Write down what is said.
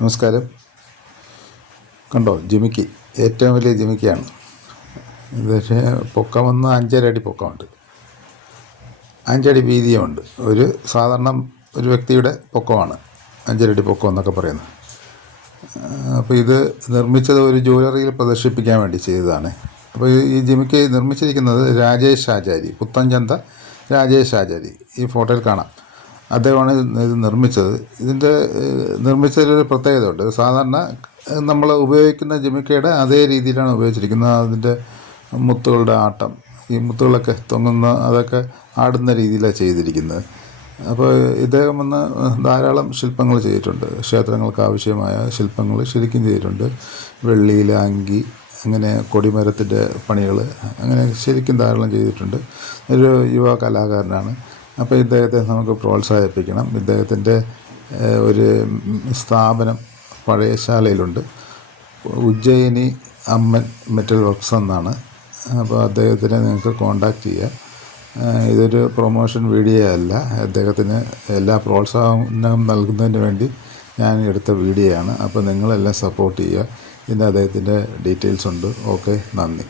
നമസ്കാരം. കണ്ടോ, ജിമിക്കി ഏറ്റവും വലിയ ജിമിക്കിയാണ് ഇത്. പക്ഷേ പൊക്കം വന്ന് 5.5 അടി പൊക്കമുണ്ട്, 5 അടി വീതിയുമുണ്ട്. സാധാരണ ഒരു വ്യക്തിയുടെ പൊക്കമാണ് 5.5 അടി പൊക്കം എന്നൊക്കെ പറയുന്നത്. അപ്പോൾ ഇത് നിർമ്മിച്ചത് ഒരു ജ്വല്ലറിയിൽ പ്രദർശിപ്പിക്കാൻ വേണ്ടി ചെയ്തതാണ്. അപ്പോൾ ഈ ജിമിക്കി നിർമ്മിച്ചിരിക്കുന്നത് രാജേഷ് ആചാരി, പുത്തൻചന്ത രാജേഷ് ആചാരി. ഈ ഫോട്ടോയിൽ കാണാം, അദ്ദേഹമാണ് ഇത് നിർമ്മിച്ചത്. ഇതിൻ്റെ നിർമ്മിച്ചതിലൊരു പ്രത്യേകത ഉണ്ട്. സാധാരണ നമ്മൾ ഉപയോഗിക്കുന്ന ജിമിക്കയുടെ അതേ രീതിയിലാണ് ഉപയോഗിച്ചിരിക്കുന്നത്. അതിൻ്റെ മുത്തുകളുടെ ആട്ടം, ഈ മുത്തുകളൊക്കെ തൊങ്ങുന്ന അതൊക്കെ ആടുന്ന രീതിയിലാണ് ചെയ്തിരിക്കുന്നത്. അപ്പോൾ ഇദ്ദേഹം വന്ന് ധാരാളം ശില്പങ്ങൾ ചെയ്തിട്ടുണ്ട്. ക്ഷേത്രങ്ങൾക്ക് ആവശ്യമായ ശില്പങ്ങൾ ശരിക്കും ചെയ്തിട്ടുണ്ട്. വെള്ളിയിലെ അങ്കി, അങ്ങനെ കൊടിമരത്തിൻ്റെ പണികൾ, അങ്ങനെ ശരിക്കും ധാരാളം ചെയ്തിട്ടുണ്ട്. ഒരു യുവ കലാകാരനാണ്. അപ്പോൾ ഇദ്ദേഹത്തെ നമുക്ക് പ്രോത്സാഹിപ്പിക്കണം. ഇദ്ദേഹത്തിൻ്റെ ഒരു സ്ഥാപനം പഴയശാലയിലുണ്ട്, ഉജ്ജയിനി അമ്മൻ മെറ്റൽ വർക്ക്സ് എന്നാണ്. അപ്പോൾ അദ്ദേഹത്തിനെ നിങ്ങൾക്ക് കോൺടാക്റ്റ് ചെയ്യാം. ഇതൊരു പ്രൊമോഷൻ വീഡിയോ അല്ല, അദ്ദേഹത്തിന് എല്ലാ പ്രോത്സാഹനം നൽകുന്നതിന് വേണ്ടി ഞാൻ എടുത്ത വീഡിയോ ആണ്. അപ്പോൾ നിങ്ങളെല്ലാം സപ്പോർട്ട് ചെയ്യുക. ഇതിൻ്റെ അദ്ദേഹത്തിൻ്റെ ഡീറ്റെയിൽസ് ഉണ്ട്. ഓക്കെ, നന്ദി.